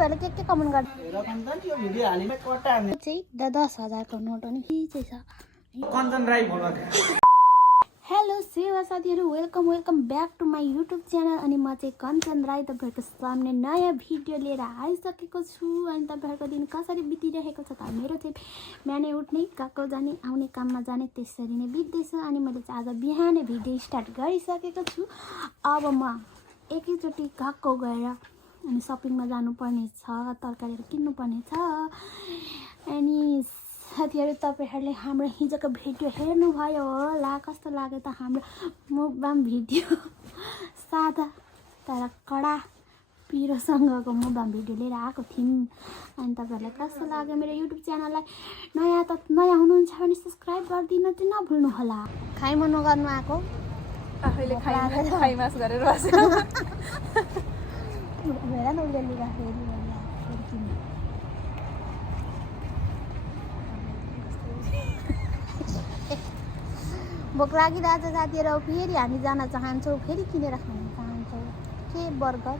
के कमेन्ट गर्नु चाहिँ 10,000 को नोट हो नि के चाहिँ छ कञ्चन राई बोल्नु हेलो सेवा साथीहरू welcome back to my YouTube channel अनि म चाहिँ कञ्चन राई तपाईँहरूको सामने नयाँ भिडियो लिएर आइसकेको छु अनि तपाईँहरूको दिन कसरी बितिरहेको छ त मेरो चाहिँ बिहानै उठ्ने गएको जाने आउने काममा जाने त्यसरी नै बित्दैछ अनि मैले चाहिँ आज बिहानै भिडियो स्टार्ट गरिसकेको छु अब म एकैचोटि गएको गएर अनि सपिङमा जानुपर्ने छ तरकारीहरू किन्नुपर्ने छ अनि साथीहरू तपाईहरुले हाम्रो हिजोको भिडियो हेर्नुभयो होला कस्तो लाग्यो त हाम्रो मुकबाम भिडियो सादा तर कडा पिरोसँगको मुकबाम भिडियो लिएर आएको थियौँ अनि तपाईहरुलाई कस्तो लाग्यो मेरो युट्युब च्यानललाई नयाँ हुनुहुन्छ भने सब्स्क्राइब गरिदिन चाहिँ नभुल्नु होला खाइ मन गर्नु आको आफैले खाइमास गरेर बस्यो हेर न उले लिगा फेरि भोक लागिरहेछ साथीहरू फेरि हामी जान चाहन्छौँ फेरि किनेर खान चाहन्छौँ के बर्गर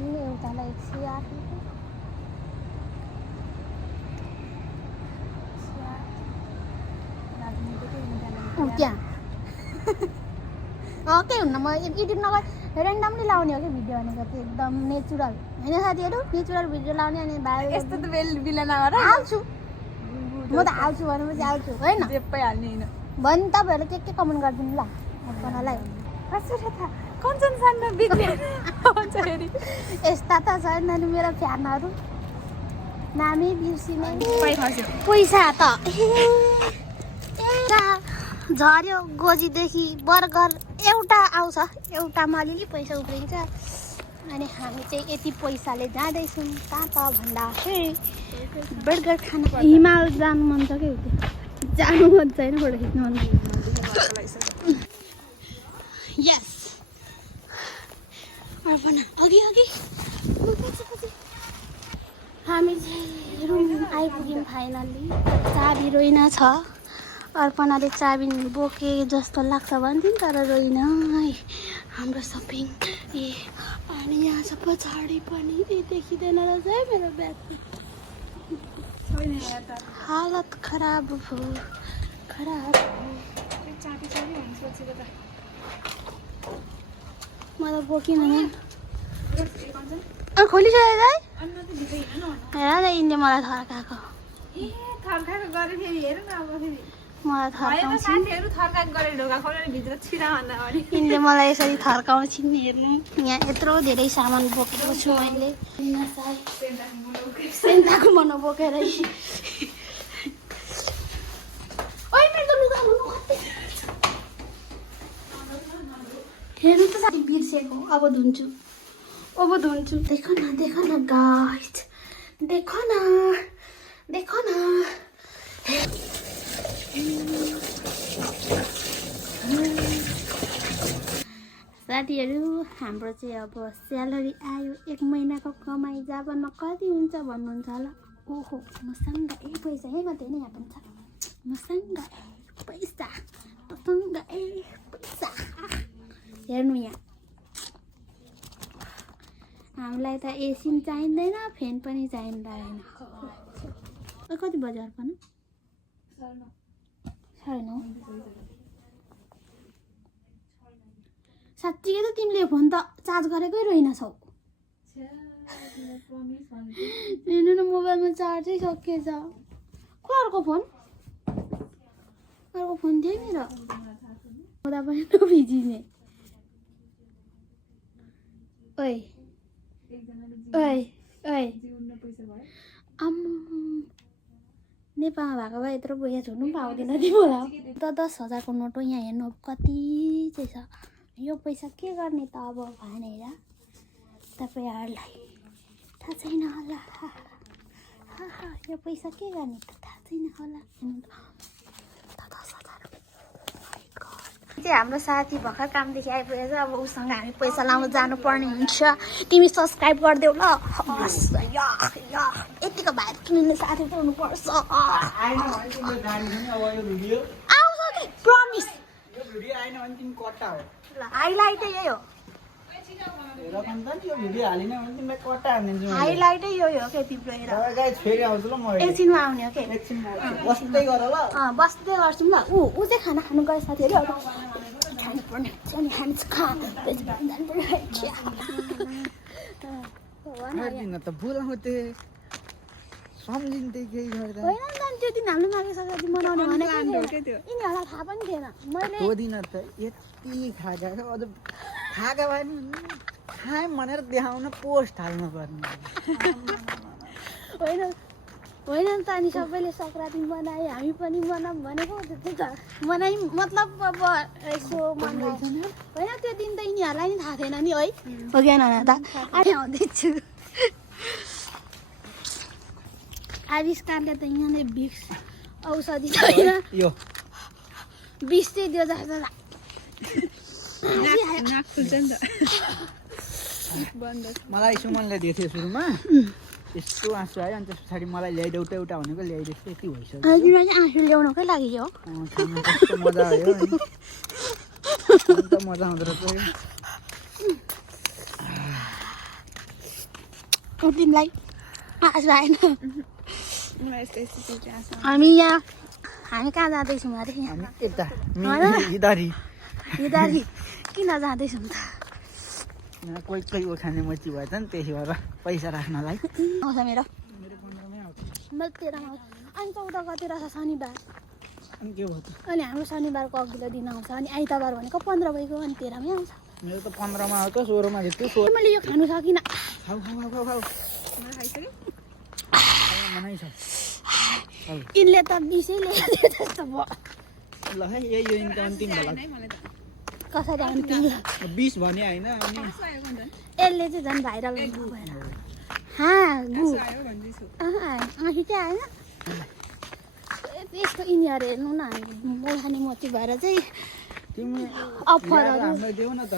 एउटालाई 108 त्यहाँ केही हुन्न म एडिट नगर ऱ्यान्डमली लाउने हो कि भिडियो भनेको त्यो एकदम नेचुरल होइन साथीहरू नेचुरल भिडियो लाउने अनि यस्तो त बिल नगर हाल्छु म त हाल्छु भनेपछि हाल्छु होइन जेपै हाल्ने होइन भन् तपाईँहरूले के कमेन्ट गरिदिनु ल अपनालाई कसरी थाहा कञ्चन सानो बिग्रियो भन्छ फेरि यस्ता त छैन नि मेरो फ्यानहरू नामै बिर्सिने खस्यो पैसा त झर्यो गोजीदेखि बर्गर एउटा आउँछ एउटामा अलिअलि पैसा उब्रिन्छ अनि हामी चाहिँ यति पैसाले जाँदैछौँ कहाँ त भन्दाखेरि बर्गर खान हिमाल जानु मन छ कि जानु मन छैन फोटो खिच्नु मन यस अर्पणा अघि हामी चाहिँ रुम आइपुग्यौँ फाइनल्ली चाबी रोइन छ अर्पणाले चाबी बोके जस्तो लाग्छ भन्थ्यो तर रोइन है हाम्रो सपिङ अनि यहाँ छ पछाडि पनि देखिँदैन रहेछ है मेरो ब्याग हालत खराब भयो मलाई बोकिन नि खोलिसक्यो है हेर न यिनले मलाई थर्काएको मलाई यिनले मलाई यसरी थर्काउँछिन् हेर्नु यहाँ यत्रो धेरै सामान बोकेको छु मैले सेन्ताको मनो बोकेर हेर्नु त साथी बिर्सेको अब धुन्छु देखो न गाइस देखो न साथीहरू हाम्रो चाहिँ अब स्यालेरी आयो 1 महिनाको कमाइ जाबनमा कति हुन्छ भन्नुहुन्छ होला ओहो मसँग पैसा है मात्रै नै यहाँ पनि छ मसँग पैसा हेर्नु यहाँ हामीलाई त एसी पनि चाहिँदैन फ्यान पनि चाहिँदैन कति बजे अर्पण 9:30 साँच्चीकै त तिमीले फोन त चार्ज गरेकै रहेनछौ हेर्नु न मोबाइलमा चार्जै सकिएछ को अर्को फोन थियो मेरो हुँदा पनि नभिजिने ओइ नेपालमा भएको भए यत्रो पैसा छोड्नु पनि पाउँदैन तिमीलाई त 10,000 को नोट हो यहाँ हेर्नु कति चाहिँ छ यो पैसा के गर्ने त अब भनेर तपाईहरुलाई थाहा छैन होला यो पैसा के गर्ने त थाहा छैन होला चाहिँ हाम्रो साथी भर्खर कामदेखि आइपुगेछ अब उसँग हामी पैसा लाउन जानुपर्ने हुन्छ तिमी सब्स्क्राइब गरिदेऊ ल यतिको भाइ किन्ने साथी पाउनु पर्छ प्रमिस यो भिडियो आएन भने तिमी कट्टा हो ल हाइलाइट यही हो हेर कञ्चन यो भिडियो हालिन भने तिमीलाई कट्टा हानिदिन्छु मैले हाइलाइटै यो हो के तिम्रो हेर अब गाइस फेरि आउँछु ल म अहिले। एकछिनमा आउने हो के एकछिनमा आउँछु। बस्दै गर ल बस्दै गर्छौँ ल ऊ चाहिँ खाना खानु गयो साथीहरू खानुपर्ने हुन्छ नि हामी चाहिँ खा हेर्दिन त बोलाउँथे सम्झिन्थे केही गर्दा होइन नि त त्यो दिन हामीले मागिसकेको दिन मनाउने भनेको यिनीहरूलाई थाहा पनि थिएन मैले त्यो दिन त यति खाका अझ खाका भए नि खाएँ भनेर देखाउन पोस्ट हाल्नु पर्ने होइन होइन नि त अनि सबैले सङ्क्रान्ति मनायो हामी पनि मनाऊँ भनेको त्यही त मनाइ मतलब अब यसो मनाउ होइन त्यो दिन त यिनीहरूलाई नि थाहा थिएन नि है हो कि होइन त अहिले आउँदैछु आविष्कारले त यहाँनिर भिक्स औषधि छैन यो विष चाहिँ दियो जस्तो मलाई सुमनले दिएको थियो सुरुमा यस्तो आँसु आयो अनि त्यस पछाडि मलाई ल्याइदेऊ त एउटा भनेको ल्याइदिएको थियो यति भइसक्यो तिमीलाई चाहिँ आँसु ल्याउनुकै लागि हो खाना कस्तो मजा आयो अनि मजा आउँदो रहेछ तिमीलाई आँसु आएन हामी यहाँ हामी कहाँ जाँदैछौँ अरे यहाँ हामी यता हिदारी हिदारी किन जाँदैछौँ त यहाँ कोही कोही उखाने मची भएछ नि त्यही भएर पैसा राख्नलाई आउँछ मेरो मेरो 15 मै आउँछ मैले 13 मा आउँछ अनि 14 गते रहेछ शनिबार अनि के भयो त अनि हाम्रो शनिबारको अघिल्लो दिन आउँछ अनि आइतबार भनेको 15 भइगयो अनि 13 मै आउँछ मेरो त 15 मा आउँछ 16 मा जित्यो 16 मैले यो खानु सकिनँ खाऊ खाऊ खाऊ खाऊ मनाइ छ यिनले त बिसै ल्याइदियो जस्तो भयो ल है यही यो इन्कम अन्तिम होला कसरी अन्तिम 20 भने हैन अनि यसले चाहिँ झन् भाइरल भएर आँखी चाहिँ आएन यस्तो यिनीहरू हेर्नु न मोखाने मोची भएर चाहिँ तिमी अफरहरू हामीलाई देऊ न त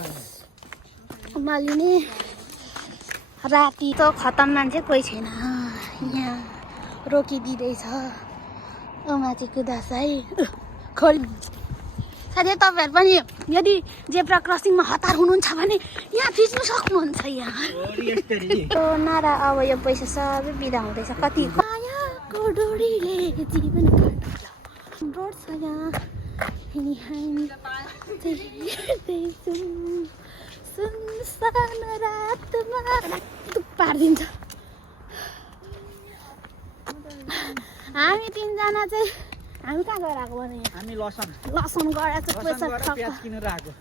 मालिने राति त खतम मान्छे कोही छैन यहाँ रोकिदिँदैछ माथि कुदास है खोल साथै तपाईँहरू पनि यदि जेब्रा क्रसिङमा हतार हुनुहुन्छ भने यहाँ थिच्नु सक्नुहुन्छ यहाँ नारा अब यो पैसा सबै बिदा हुँदैछ कति मायाको डोरीले जीवन काट्छ रोड छ यहाँ अनि हामी हेर्दैछौँ सुनसान रातमा पारिदिन्छ हामी तिनजना चाहिँ हामी कहाँ गएर आएको भने हामी लसन लसन गएर चाहिँ पैसा प्याज किनेर आएको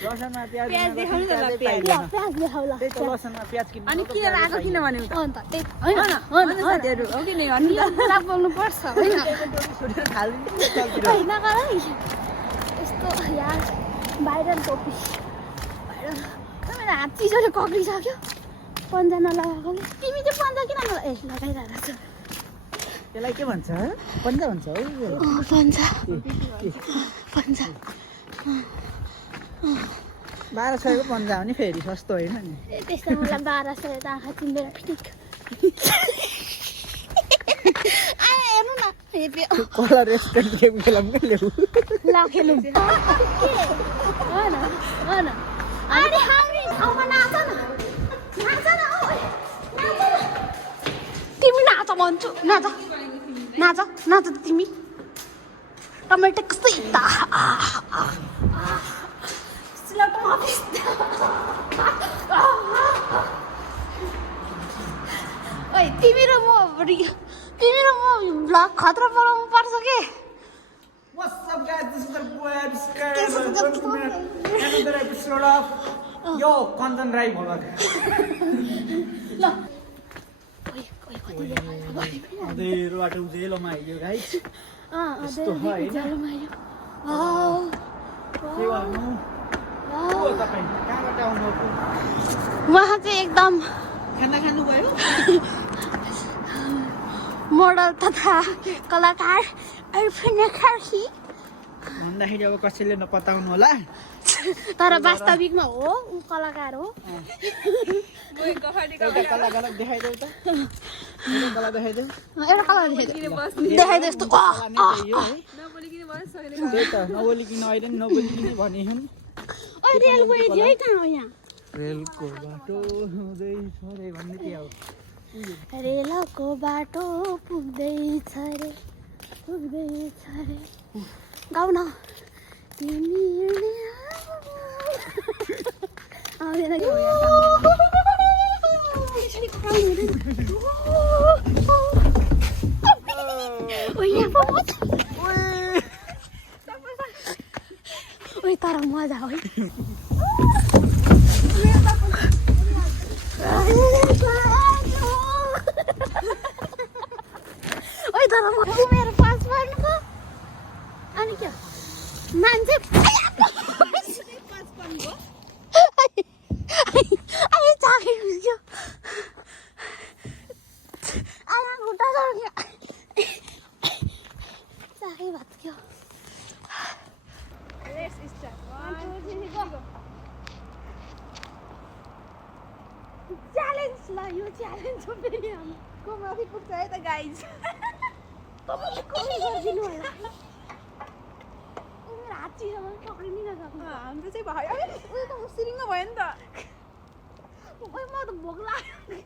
लसनमा प्याज देखाउनु त ल, प्याज। प्याज देखाउ ल त्यही त लसनमा प्याज किन्नु अनि किनेर आएको किन भने त अन्त त्यही होइन साथीहरू हो कि नै भन्नु त कुरा बोल्नु पर्छ होइन छोडेर खालिदिनु चल्तिर होइन गर है यस्तो यार भाइरल टोपी भाइरल मेरो हात चिसोले कक्रिसक्यो पन्जा नलगाएकोले तिमी चाहिँ पन्जा किन लगाइरहेको छ त्यसलाई के भन्छ पन्जा भन्छ हो पन्जा पन्जा 1200 को पन्जा हो नि फेरि सस्तो होइन नि त्यस्तो मलाई 1200 त आँखा चिन्दैन फिटिक हेर्नु न कलर रेस्टुरेन्ट गेम खेलौँ के ल्याऊ ला खेलौँ के हो न अनि हामी ठाउँमा नाच न तिमी नाच भन्छु नाच तिमी टमेटो कस्तै तिमी र म भ्लग खतरा बनाउनु पर्छ के What's up guys, this is the boy Abskar. Welcome to another episode of Yo Kanchan Rai vlog. ल अँधेरो बाटो उजेलोमा आइयो गाइस यस्तो होइन? के गर्नु को तपाईँ कहाँबाट आउनुभएको उहाँ चाहिँ एकदम खाना खानु भयो मोडल तथा कलाकार अर्फनेखर्सी भन्दाखेरि अब कसैले नपताउनु होला तर वास्तविकमा हो ऊ कलाकार हो एउटा कला गलत देखाइदेऊ त एउटा कला देखाइदेऊ एउटा कला देखाइदियो यस्तो त्यही त नबोलिकन अहिले नबोलिकन भने हुन् रेल गयो है कहाँ हो यहाँ रेलको बाटो हुँदैछ रे भन्ने के हो रेलको बाटो पुग्दैछ रे गाउन तिमी आउँदैन कि ओइ तर मजा हो ओइ तर मेरो पास पर्नुको अनि के मान्छे चाकै घुस्क्यो आया खुट्टा चढ्यो चाकै भात्क्यो च्यालेन्ज ल यो च्यालेन्ज हो फेरि हाम्रो माथि पुग्छ है त गाइज तपाईँले कल गरिदिनु होला उनीहरू हात चिरेर पक्रिनै नसक्नु हाम्रो चाहिँ भयो उयो त सिरिङ्ग भयो नि त ओइ म त भोक लाग्यो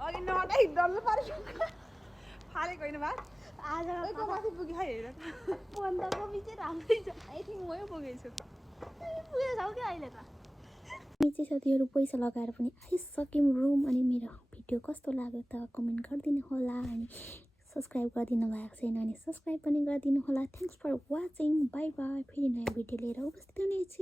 अघि नटाइ डल्लो पारेको फालेको होइन भात आज माथि पुग्यो है हेर बन्दकोपी चाहिँ राम्रै छ आई थिङ्क म यो पुगेछु पुगेछौ क्या अहिले त हामी चाहिँ साथीहरू पैसा लगाएर पनि आइसक्यौँ रुम अनि मेरो भिडियो कस्तो लाग्यो त कमेन्ट गरिदिनु होला अनि सब्सक्राइब गरिदिनु भएको छैन भने सब्सक्राइब पनि गरिदिनु होला thanks for watching bye bye फेरि नयाँ भिडियो लिएर उपस्थित हुनेछु